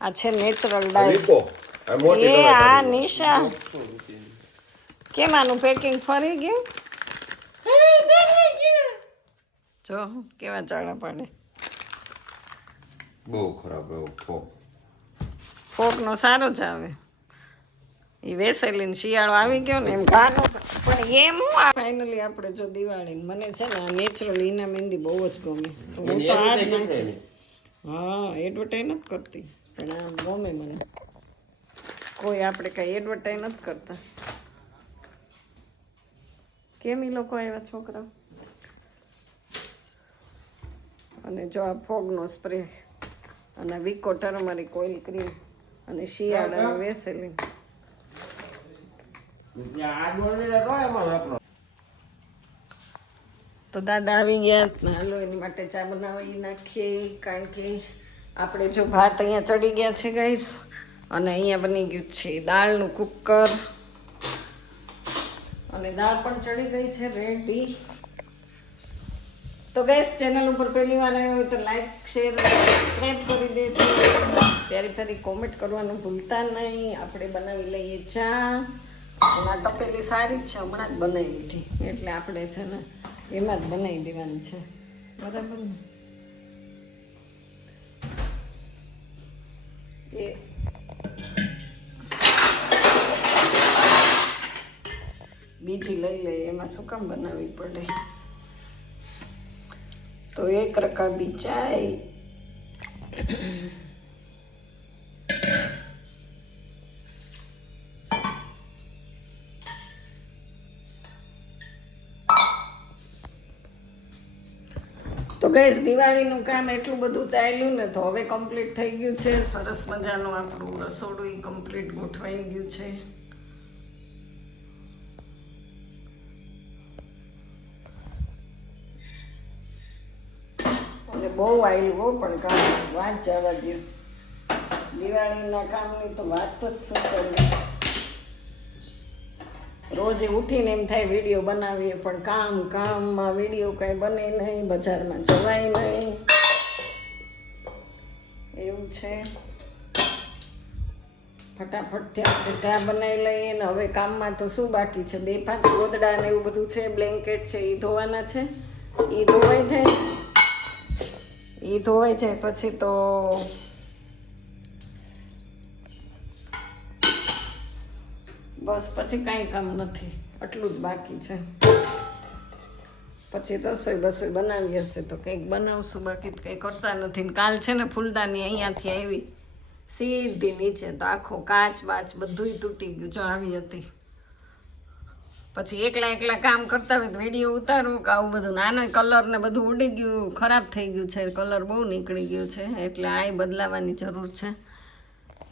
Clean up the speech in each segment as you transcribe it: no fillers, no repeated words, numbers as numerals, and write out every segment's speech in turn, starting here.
આ છે નેચરલ ડાઈ એ આ નિશા કેમ આનું પેકિંગ ફરી ગયું જો કેવા ચાળા પડે બહુ ખરાબ ફોકનો સારો જ આવે એ વેસેલીને શિયાળો આવી ગયો ને એમ ગાનો પણ એમ ફાઇનલી આપણે જો દિવાળી મને છે ને આ નેચરલ ઈના મહેંદી બહુ જ ગમે હું તો આ જ નાખી હા એડવર્ટાઈઝ નથી કરતી પણ આ ગમે મને કોઈ આપણે કાંઈ એડવર્ટાઈઝ નથી કરતા કેમ એ લોકો આવ્યા છોકરા અને જો આ ફોગનો સ્પ્રે અને વિકો ટર્મરિક ઓઇલ ક્રીમ અને શિયાળાનું વેસેલિન તો દાદા આવી ગયા હાલો એની માટે ચા બનાવી નાખીએ કારણ કે આપણે જો ભાત અહીંયા ચડી ગયા છે ગાઈસ અને અહીંયા બની ગયું છે દાળનું કુકર અને દાળ પણ ચડી ગઈ છે રેડી તો ગાઈસ ચેનલ ઉપર પહેલી વાર આવ્યો હોય તો લાઈક શેર સબસ્ક્રાઈબ કરી દેજો ત્યારે ફરી કોમેન્ટ કરવાનું ભૂલતા નહીં આપણે બનાવી લઈએ ચા આ તપેલી સારી જ છે હમણાં જ બનાવી હતી એટલે આપણે છે ને એમાં જ બનાવી દેવાની છે બરાબર ને એ બીજી લઈ લઈએ એમાં શું કામ બનાવવી પડે તો એક રકાબી ચાય તો ગઈસ દિવાળીનું કામ એટલું બધું ચાલ્યું ને તો હવે કમ્પ્લીટ થઈ ગયું છે સરસ મજાનું આપણું રસોડું કમ્પ્લીટ ગોઠવાઈ ગયું છે અને બહુ આવ્યું હો પણ કામ વાત જવા દો દિવાળીના કામની તો વાત જ શું કરવી રોજે ઉઠીને એમ થાય વિડીયો બનાવીએ પણ કામમાં વિડીયો કાંઈ બને નહીં બજારમાં જવાય નહીં એવું છે ફટાફટથી આપણે ચા બનાવી લઈએ ને હવે કામમાં તો શું બાકી છે 2-5 ગોદડા ને એવું બધું છે બ્લેન્કેટ છે એ ધોવાના છે એ ધોવાઈ જાય પછી તો બસ પછી કાંઈ કામ નથી આટલું જ બાકી છે પછી રસોઈ બનાવી હશે તો કંઈક બનાવશું બાકી કંઈ કરતા નથી ને કાલ છે ને ફૂલદાની અહીંયાથી આવી સીધી નીચે તો આખો કાચ બાચ બધુંય તૂટી ગયું જો આવી હતી પછી એકલા કામ કરતા હોય તો વિડીયો ઉતારું કે આવું બધું નાનો કલર ને બધું ઉડી ગયું ખરાબ થઈ ગયું છે કલર બહુ નીકળી ગયો છે એટલે આ બદલાવાની જરૂર છે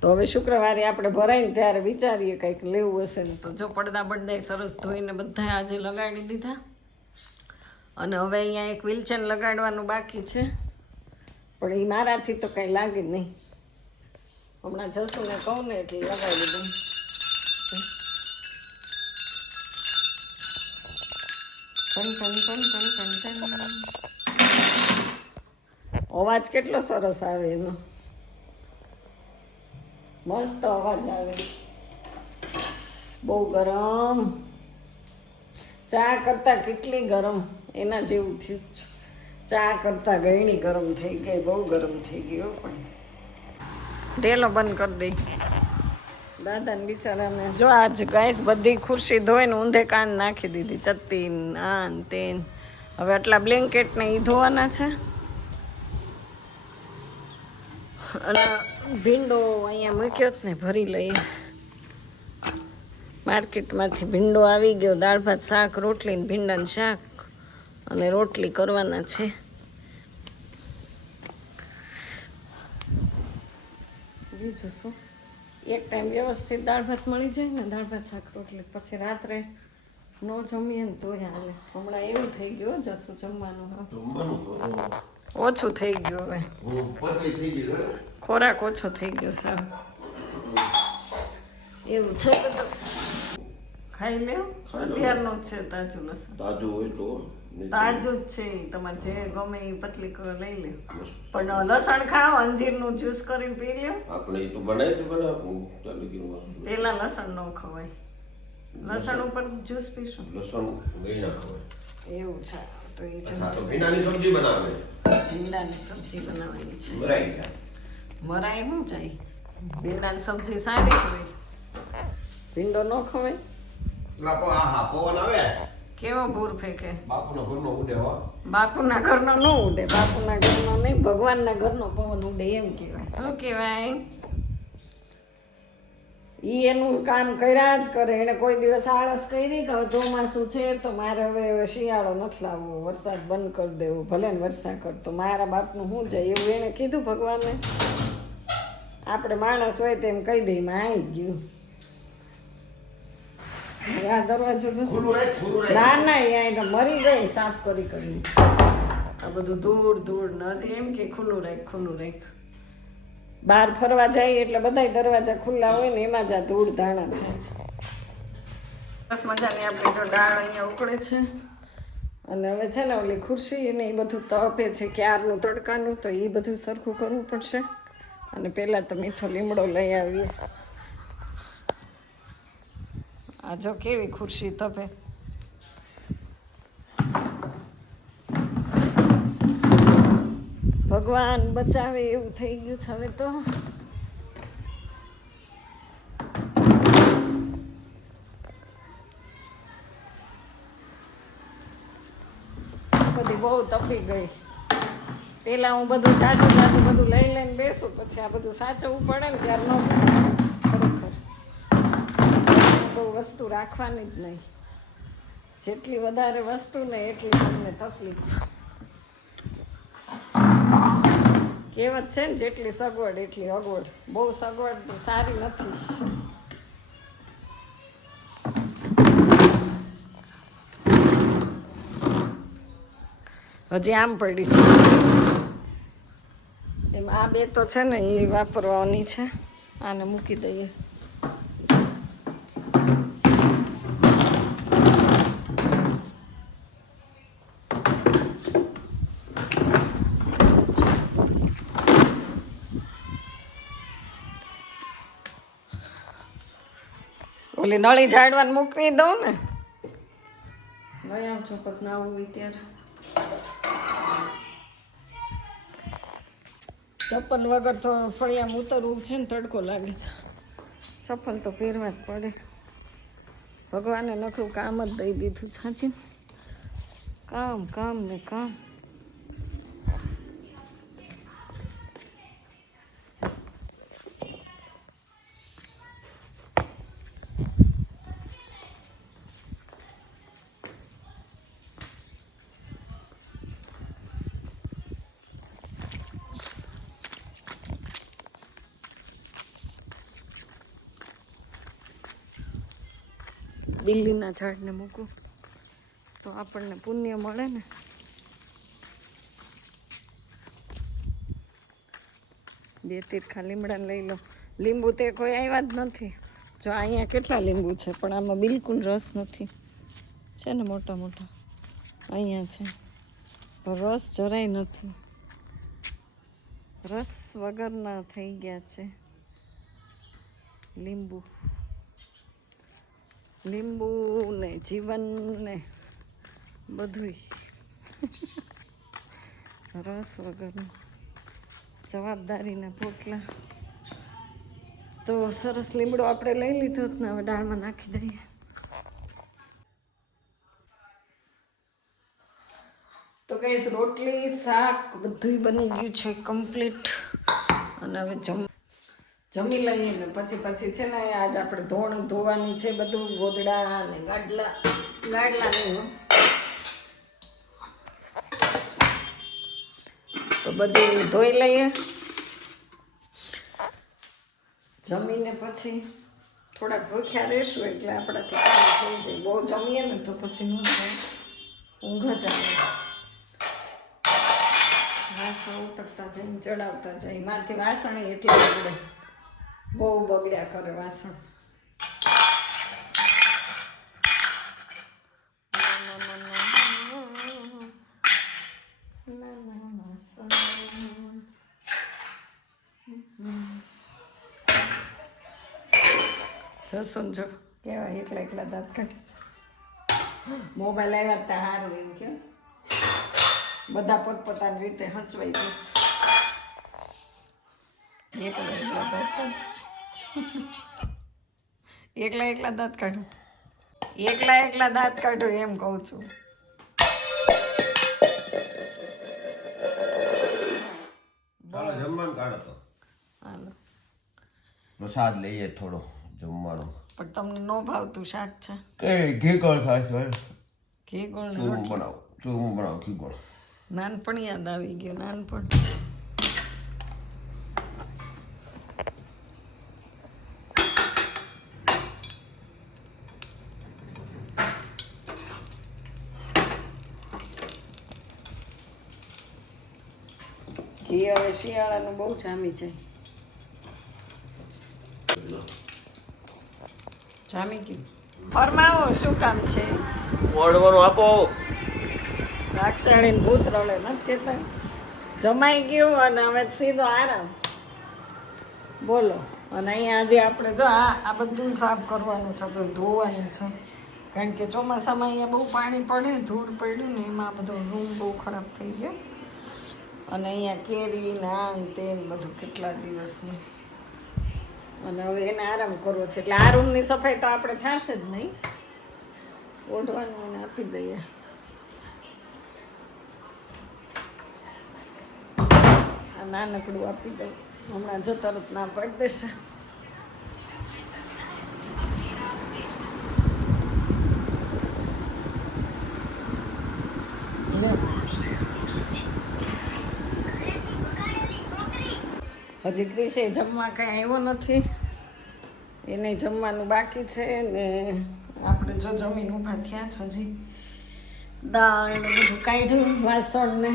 તો હવે શુક્રવારે આપણે ભરાઈને ત્યારે વિચારીએ કંઈક લેવું હશે ને તો જો પડદા સરસ ધોઈને બધા આજે લગાડી દીધા અને હવે અહીંયા એક વ્હીલચેર લગાડવાનું બાકી છે પણ એ મારાથી તો કંઈ લાગે નહીં હમણાં જસુને કહું ને એટલે લગાડી દઉં અવાજ કેટલો સરસ આવે એનો મસ્ત અવાજ આવે બહુ ગરમ ચા કરતા કેટલી ગરમ એના જેવું થયું ચા કરતા ગયણી ગરમ થઈ ગઈ બહુ ગરમ થઈ ગઈ પણ ઢેલો બંધ કરી દઈ દાદાને બિચારાને જો આજ ગાઈસ બધી ખુરશી ધોઈને ઊંધે કાન નાખી દીધી ચત્તી આન તેન હવે આટલા બ્લેન્કેટ ને એ ધોવાના છે અને ભીંડો અહીંયા મૂક્યો જ ને ભરી લઈએ માર્કેટમાંથી ભીંડો આવી ગયો દાળ ભાત શાક રોટલી ને ભીંડાનું શાક અને રોટલી કરવાના છે બીજું શું એક ટાઈમ વ્યવસ્થિત દાળ ભાત મળી જાય ને દાળ ભાત શાક રોટલી પછી રાત્રે ન જમીએ ને તોય હાલે હમણાં એવું થઈ ગયું જશું જમવાનું ઓછું થઈ ગયું હવે ખોરાક ઓછો થઈ ગયો સાહેબ એવું છે બધું ખાઈ લે અત્યારનું જ છે તાજું લસણ તાજું હોય તો તાજું જ છે ઈ. તમારે જે ગમે એ પતલી લઈ લે. પણ લસણ ખાવ, અંજીરનું જ્યુસ કરીને પી લ્યો. આપણે એ તો બનાવી ચાલુ કર્યું. પેલા લસણ ન ખવાય, લસણ ઉપર જ્યુસ પીશું. લસણ નહીં ના ખવાય એવું છે તો એ છે. તો ભીંડાની સબ્જી બનાવે. ભીંડાની સબ્જી બનાવવાની છે. મરાઈ જાય. મરાય શું જાય? ભીંડાની સબ્જી સારી જ હોય. ભીંડો ન ખવાય. પવન આવે કેવો ભૂર ફેંકે. બાપુના ઘરનો ઉડે હો. બાપુના ઘરનો ન ઉડે, બાપુના ઘરનો નહીં, ભગવાનના ઘરનો પવન ઉડે એમ કહેવાય. શું કહેવાય? ઈ એનું કામ કર્યા જ કરે. એને કોઈ દિવસ આળસ કરી કે હવે ચોમાસું છે તો મારે હવે શિયાળો નથી લાવવો, વરસાદ બંધ કરી દેવો, ભલે ને વરસાદ કરતો. મારા બાપનું શું જાય એવું એને કીધું ભગવાને. આપણે માણસ હોય તેમ કહી દઈએ માં આવી ગયું. આ દરવાજો ના ના અહીંયા મરી ગઈ સાફ કરી કરી. આ બધું ધૂળ ધૂળ ન હજી એમ કે ખુલ્લું રાખ ખુલ્લું રાખ. બહાર ફરવા જાય એટલે બધાય દરવાજા ખુલ્લા હોય ને એમાં જ આ ધૂળ ધાણા થાય છે. બસ મજાની આપણી જો દાળ અહીંયા ઉકળે છે અને હવે છે ને ઓલી ખુરશી ને એ બધું તપે છે ક્યારનું તડકાનું, તો એ બધું સરખું કરવું પડશે. અને પહેલાં તો મીઠો લીમડો લઈ આવીએ. આ જો કેવી ખુરશી તપે. ભગવાન બચાવે એવું થઈ ગયું છે હવે તો. બધી બહુ તપી ગઈ. પેલા હું બધું જાજુ જાજુ બધું લઈ લઈને બેસું, પછી આ બધું સાચવવું પડે ને ત્યાર ન ખરેખર બહુ વસ્તુ રાખવાની જ નહીં. જેટલી વધારે વસ્તુ ને એટલી તમને તકલીફ. કહેવત છે ને જેટલી સગવડ એટલી અગવડ. બહુ સગવડ તો સારી નથી. હજી આમ પડી છે એમ. આ બે તો છે ને એ વાપરવાની છે. આને મૂકી દઈએ. ઓલી નળી ઝાડવાનું મૂકી દઉં ને. લઈ આવજો પગ ના હોય ત્યારે. ચપ્પલ વગર તો ફળિયામાં ઉતરવું છે ને, તડકો લાગે છે. ચપ્પલ તો પહેરવા જ પડે. ભગવાને નખરું કામ જ દઈ દીધું સાચી. કામ કામ ને કામ. બિલ્લીના ઝાડને મૂકું તો આપણને પુણ્ય મળે ને. બે તીરખા લીમડાને લઈ લો. લીંબુ તે કોઈ આવ્યા જ નથી. જો અહીંયા કેટલા લીંબુ છે પણ આમાં બિલકુલ રસ નથી. છે ને મોટા મોટા અહીંયા છે, રસ જરાય નથી. રસ વગરના થઈ ગયા છે લીંબુ. લીંબુ ને જીવન ને બધુંય રસ વગરનું. જવાબદારીના પોટલા. તો સરસ લીમડો આપણે લઈ લીધો ને હવે દાળમાં નાખી દઈએ. તો કઈ રોટલી શાક બધું બની ગયું છે કમ્પ્લીટ. અને હવે જમી લઈએ ને પછી છે ને આજ આપણે ધોવાની છે બધું. ગોદડા અને ગાડલા નહીં તો બધું ધોઈ લઈએ. જમીને પછી થોડાક ભૂખ્યા રહેશું એટલે આપણાથી કામ થઈ જાય. બહુ જમીએ ને તો પછી ન થાય, ઊંઘ જ આવે. વાસણ ઉટકતા જઈને ચડાવતા જાય. મારથી વાસણ એટલા બગડે, બહુ બગડ્યા કરે વાસણ. જશું જો કેવા એકલા એકલા દાંત કાઢે છે મોબાઈલ આવ્યા ત્યાં સારું એમ કે બધા પોતપોતાની રીતે હચવાઈ જશે એકલા એકલા દાંત કાઢો એકલા દાંત કાઢો એમ કહું છું ચાલો જમવાનું કાઢો તો હાલો પ્રસાદ લઈએ થોડો જમવાનો પણ તમને ન ભાવતું શાક છે કે ઘી ગોળ ખાશો ઘી ગોળ ને ચૂરમું રોટલી. બનાવો ઘી ગોળ નાનપણ યાદ આવી ગયું નાનપણ ઘી હવે શિયાળાનું બહુ જામી જાય જામી ગયું ફરમાવો શું કામ છે ઓળવાનું આપો રાક્ષાણીને ભૂત રડે નથી કહેતા જમાઈ ગયું અને હવે સીધો આરામ બોલો અને અહીંયા આજે આપણે જો આ બધું સાફ કરવાનું છે બધું ધોવાનું છે કારણ કે ચોમાસામાં અહીંયા બહુ પાણી પડે ધૂળ પડ્યું ને એમાં બધો રૂમ બહુ ખરાબ થઈ ગયો અને અહીંયા કેરી નાન તેન બધું કેટલા દિવસનું અને હવે એને આરામ કરવો છે એટલે આ રૂમની સફાઈ તો આપણે થશે જ નહીં ઓઢવાનું એને આપી દઈએ આ નાનકડું આપી દઉં હમણાં જો તરત ના પાડી દેશે હજી ક્રિશે જમવા કાંઈ આવ્યો નથી એને જમવાનું બાકી છે ને આપણે જો જમીન ઊભા થયા છે હજી દાળ ને બધું કાઢ્યું વાસણ ને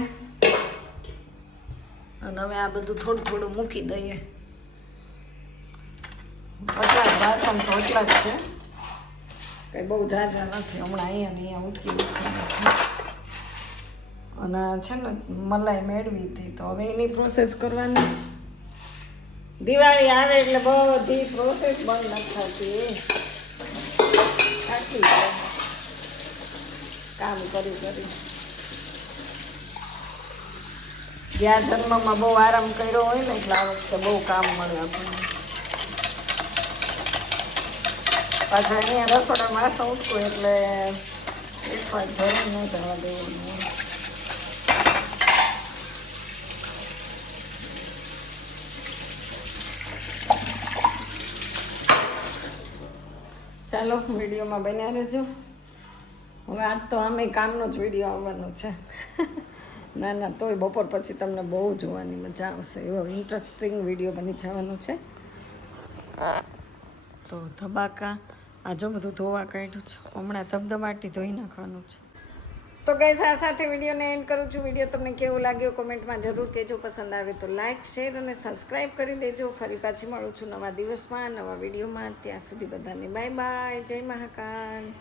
અને હવે આ બધું થોડું થોડું મૂકી દઈએ એટલા જ વાસણ તો એટલા જ છે કંઈ બહુ ઝાઝા નથી હમણાં અહીંયા ને અહીંયા ઉઠકી અને છે ને મલાઈ મેળવી હતી તો હવે એની પ્રોસેસ કરવાની જ દિવાળી આવે એટલે બધી પ્રોસેસ બંધ નથી થતી થાકી જાય કામ કરી ગયા જન્મમાં બહુ આરામ કર્યો હોય ને એટલે આ વખતે બહુ કામ મળે આપણને પાછા અહીંયા રસોડામાં વાસણ ઉઠવું એટલે એક વાર જરૂર ન જવા દેવાનું ચાલો વિડીયોમાં બન્યા રહેજો હવે આજ તો આમે કામનો જ વિડીયો આવવાનો છે ના ના તોય બપોર પછી તમને બહુ જોવાની મજા આવશે એવો ઇન્ટરેસ્ટિંગ વિડીયો બની જવાનો છે તો ધબાકા આ જો બધું ધોવા કાઢ્યું છે હમણાં ધબધબાટી ધોઈ નાખવાનું છે તો ગાઈસ આ સાથે વિડીયોને એન્ડ કરું છું વિડીયો તમને કેવો લાગ્યો કોમેન્ટમાં જરૂર કહેજો પસંદ આવે તો લાઇક શેર અને સબસ્ક્રાઈબ કરી દેજો ફરી પાછી મળું છું નવા દિવસમાં નવા વિડીયોમાં ત્યાં સુધી બધાને બાય બાય જય મહાકાલ